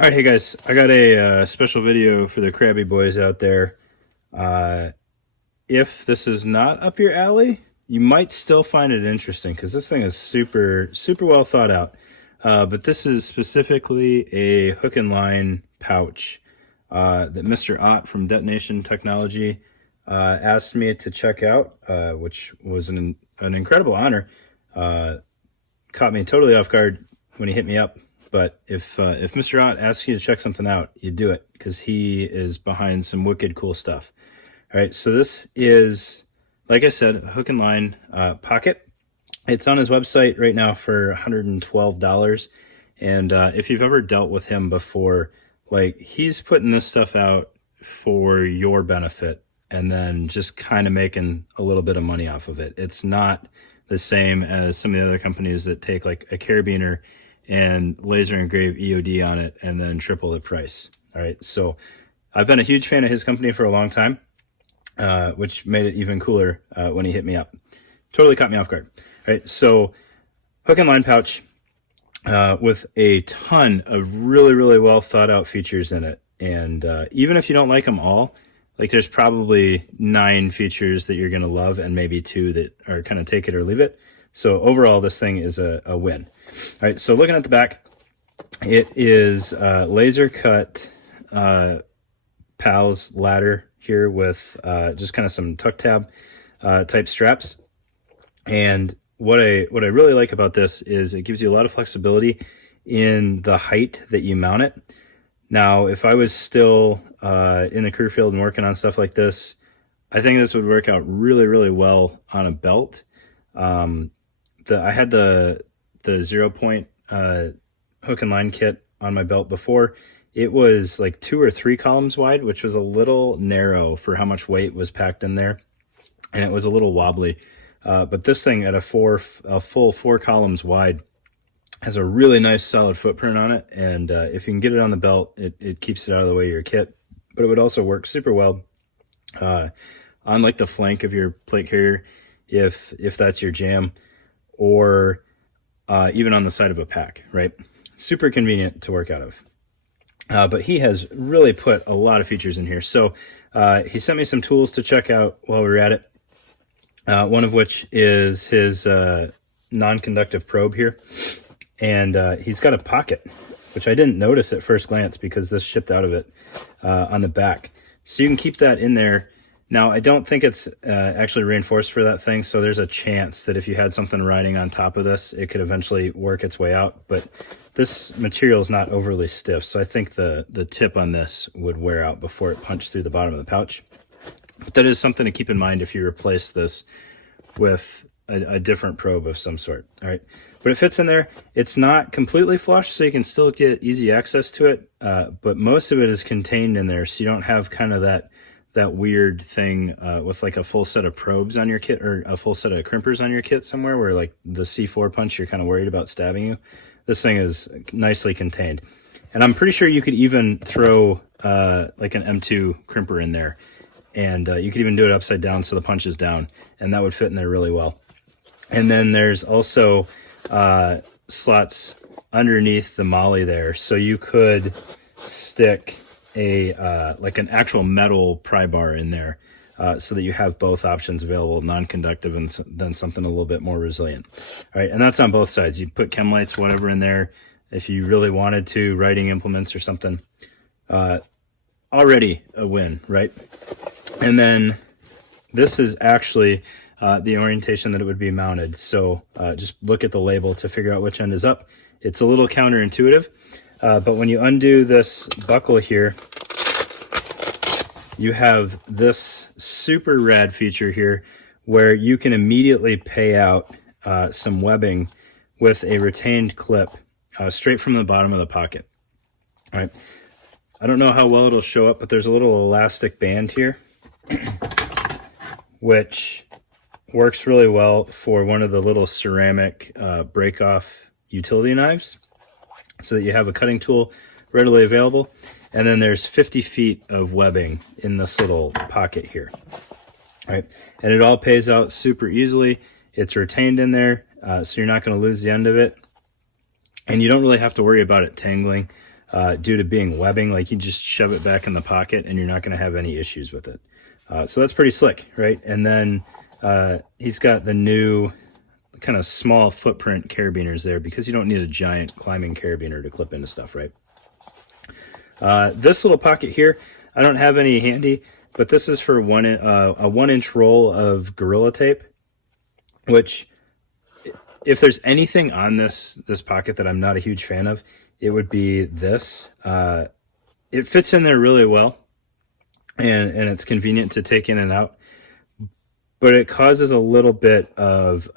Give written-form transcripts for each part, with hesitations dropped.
All right, hey guys, I got a special video for the crabby boys out there. Uh, if this is not up your alley, you might still find it interesting because this thing is super well thought out. But this is specifically a hook and line pouch that Mr. Ott from Detonation Technology asked me to check out, which was an incredible honor. Caught me totally off guard when he hit me up. But if Mr. Ott asks you to check something out, you do it because he is behind some wicked cool stuff. All right, so this is, like I said, a hook and line pocket. It's on his website right now for $112. And if you've ever dealt with him before, like he's putting this stuff out for your benefit and then just kind of making a little bit of money off of it. It's not the same as some of the other companies that take like a carabiner and laser engrave EOD on it and then triple the price. All right, so I've been a huge fan of his company for a long time, which made it even cooler when he hit me up. Totally caught me off guard. All right, so hook and line pouch with a ton of really well thought out features in it. And even if you don't like them all, like there's probably 9 features that you're gonna love and maybe 2 that are kind of take it or leave it. So overall, this thing is a win. All right, so looking at the back, it is laser cut PALS ladder here with just kind of some tuck tab type straps. And what I really like about this is it gives you a lot of flexibility in the height that you mount it. Now, if I was still in the career field and working on stuff like this, I think this would work out really well on a belt. I had the 0-point hook and line kit on my belt before. It was like 2 or 3 columns wide, which was a little narrow for how much weight was packed in there, and it was a little wobbly. But this thing at a full 4 columns wide has a really nice solid footprint on it, and if you can get it on the belt, it keeps it out of the way of your kit. But it would also work super well on like the flank of your plate carrier if that's your jam, or even on the side of a pack, right? Super convenient to work out of. But he has really put a lot of features in here. So he sent me some tools to check out while we were at it. One of which is his non-conductive probe here. And he's got a pocket, which I didn't notice at first glance because this shipped out of it on the back. So you can keep that in there. Now, I don't think it's actually reinforced for that thing, so there's a chance that if you had something riding on top of this, it could eventually work its way out. But this material is not overly stiff, so I think the tip on this would wear out before it punched through the bottom of the pouch. But that is something to keep in mind if you replace this with a different probe of some sort. All right, but it fits in there. It's not completely flush, so you can still get easy access to it, but most of it is contained in there, so you don't have kind of that weird thing with like a full set of probes on your kit or a full set of crimpers on your kit somewhere where like the C4 punch, you're kind of worried about stabbing you. This thing is nicely contained. And I'm pretty sure you could even throw like an M2 crimper in there, and you could even do it upside down so the punch is down, and that would fit in there really well. And then there's also slots underneath the molly there, so you could stick a like an actual metal pry bar in there so that you have both options available, non-conductive and then something a little bit more resilient. All right, and that's on both sides. You put chem lights, whatever in there if you really wanted to, writing implements or something. Already a win, right? And then this is actually the orientation that it would be mounted. So just look at the label to figure out which end is up. It's a little counterintuitive. But when you undo this buckle here, you have this super rad feature here where you can immediately pay out some webbing with a retained clip straight from the bottom of the pocket. All right. I don't know how well it'll show up, but there's a little elastic band here, which works really well for one of the little ceramic break-off utility knives, so that you have a cutting tool readily available. And then there's 50 feet of webbing in this little pocket here. All right, and it all pays out super easily. It's retained in there, so you're not going to lose the end of it. And you don't really have to worry about it tangling. due to being webbing. Like, you just shove it back in the pocket and you're not going to have any issues with it. So that's pretty slick, right? And then he's got the new kind of small footprint carabiners there, because you don't need a giant climbing carabiner to clip into stuff, right? This little pocket here, I don't have any handy, but this is for a 1-inch roll of Gorilla Tape, which, if there's anything on this pocket that I'm not a huge fan of, it would be this. It fits in there really well, and it's convenient to take in and out, but it causes a little bit of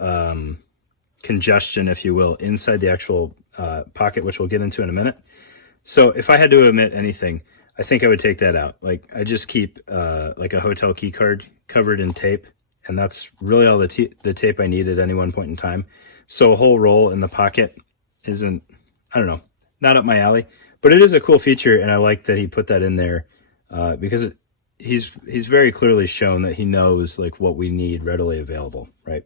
congestion, if you will, inside the actual pocket, which we'll get into in a minute. So if I had to omit anything, I think I would take that out. Like, I just keep like a hotel key card covered in tape, and that's really all the tape I need at any one point in time. So a whole roll in the pocket isn't, I don't know, not up my alley, but it is a cool feature, and I like that he put that in there because he's very clearly shown that he knows like what we need readily available, right?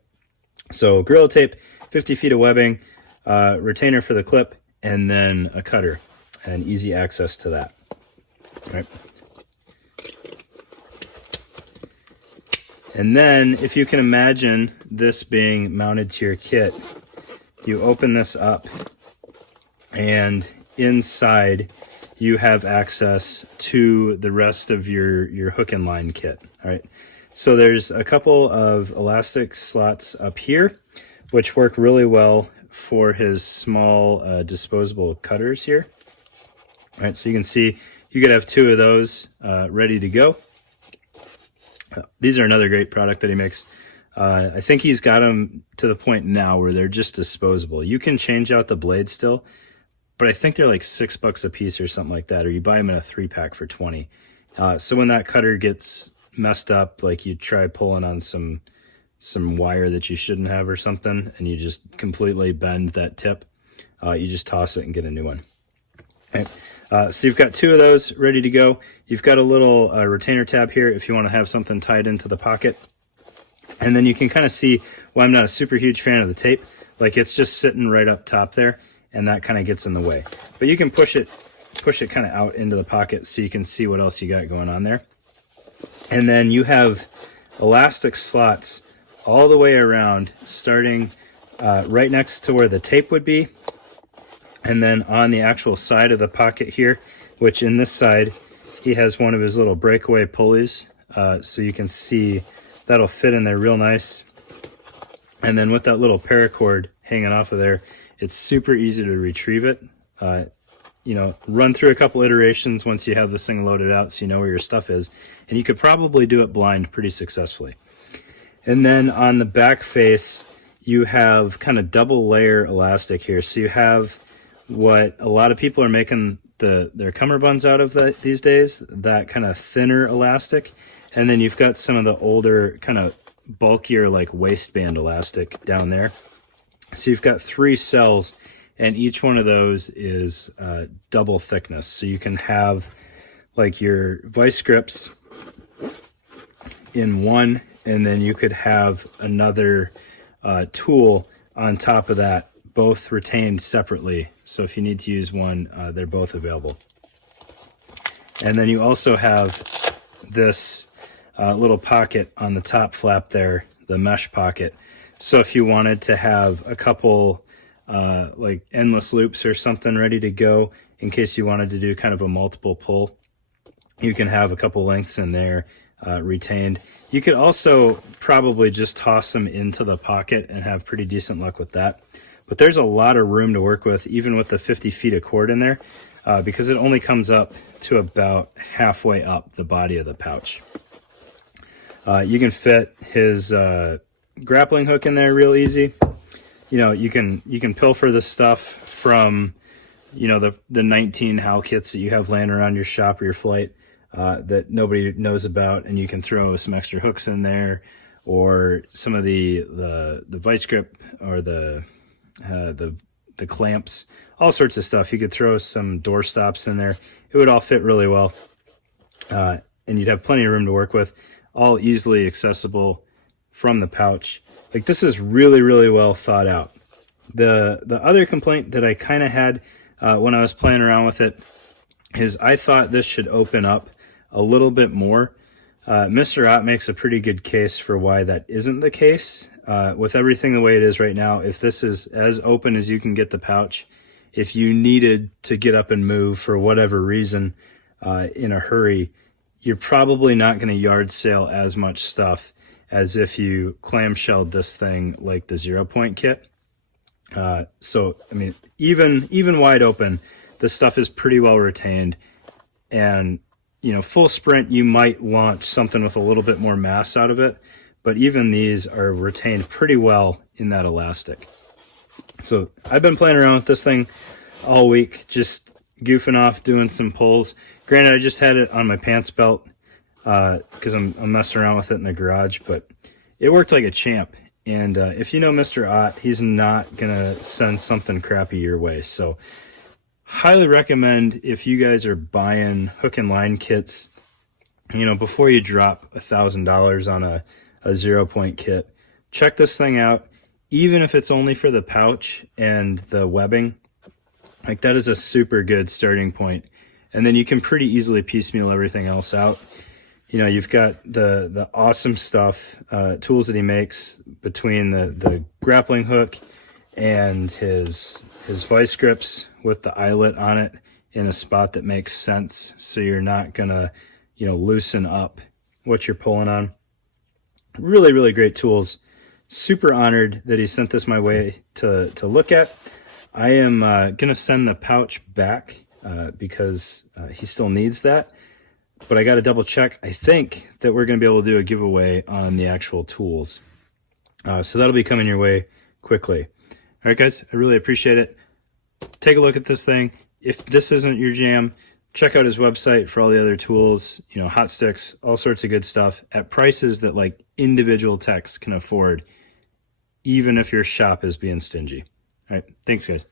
So Gorilla Tape, 50 feet of webbing, retainer for the clip, and then a cutter, and easy access to that, right? And then, if you can imagine this being mounted to your kit, you open this up, and inside you have access to the rest of your hook and line kit. All right, so there's a couple of elastic slots up here, which work really well for his small disposable cutters here. All right, so you can see you could have 2 of those ready to go. These are another great product that he makes. I think he's got them to the point now where they're just disposable. You can change out the blades still, but I think they're like $6 a piece or something like that, or you buy them in a 3-pack for 20. So when that cutter gets messed up, like you try pulling on some wire that you shouldn't have or something, and you just completely bend that tip, you just toss it and get a new one. Okay. So you've got 2 of those ready to go. You've got a little retainer tab here if you want to have something tied into the pocket. And then you can kind of see why I'm not a super huge fan of the tape. Like, it's just sitting right up top there, and that kind of gets in the way. But you can push it kind of out into the pocket so you can see what else you got going on there. And then you have elastic slots all the way around, starting right next to where the tape would be, and then on the actual side of the pocket here, which in this side, he has one of his little breakaway pulleys, so you can see that'll fit in there real nice. And then with that little paracord hanging off of there, it's super easy to retrieve it. You know, run through a couple iterations once you have this thing loaded out so you know where your stuff is, and you could probably do it blind pretty successfully. And then on the back face, you have kind of double layer elastic here. So you have what a lot of people are making their cummerbunds out of these days, that kind of thinner elastic. And then you've got some of the older kind of bulkier like waistband elastic down there. So you've got 3 cells, and each one of those is double thickness. So you can have like your vice grips in one, and then you could have another tool on top of that, both retained separately. So if you need to use one, they're both available. And then you also have this little pocket on the top flap there, the mesh pocket. So if you wanted to have a couple like endless loops or something ready to go, in case you wanted to do kind of a multiple pull, you can have a couple lengths in there retained. You could also probably just toss them into the pocket and have pretty decent luck with that. But there's a lot of room to work with, even with the 50 feet of cord in there, because it only comes up to about halfway up the body of the pouch. You can fit his grappling hook in there real easy. You know, you can pilfer this stuff from, you know, the 19 HAL kits that you have laying around your shop or your flight that nobody knows about, and you can throw some extra hooks in there, or some of the vice grip, or the clamps, all sorts of stuff. You could throw some door stops in there. It would all fit really well, and you'd have plenty of room to work with, all easily accessible from the pouch. Like, this is really, really well thought out. The other complaint that I kind of had when I was playing around with it is I thought this should open up a little bit more. Mr. Ott makes a pretty good case for why that isn't the case. With everything the way it is right now, if this is as open as you can get the pouch, if you needed to get up and move for whatever reason in a hurry, you're probably not going to yard sale as much stuff as if you clamshelled this thing like the 0-point kit. So, I mean, even wide open, the stuff is pretty well retained. And, you know, full sprint, you might want something with a little bit more mass out of it, but even these are retained pretty well in that elastic. So I've been playing around with this thing all week, just goofing off, doing some pulls. Granted, I just had it on my pants belt because I'm messing around with it in the garage, but it worked like a champ. And if you know Mr. Ott, he's not going to send something crappy your way. So highly recommend, if you guys are buying hook and line kits, you know, before you drop $1,000 on a 0-point kit, check this thing out. Even if it's only for the pouch and the webbing, like, that is a super good starting point. And then you can pretty easily piecemeal everything else out. You know, you've got the awesome stuff, tools that he makes between the grappling hook and his vice grips with the eyelet on it in a spot that makes sense, so you're not gonna, you know, loosen up what you're pulling on. Really, really great tools. Super honored that he sent this my way to look at. I am gonna send the pouch back because he still needs that. But I got to double check. I think that we're going to be able to do a giveaway on the actual tools. So that'll be coming your way quickly. All right, guys, I really appreciate it. Take a look at this thing. If this isn't your jam, check out his website for all the other tools, you know, hot sticks, all sorts of good stuff at prices that like individual techs can afford, even if your shop is being stingy. All right, thanks, guys.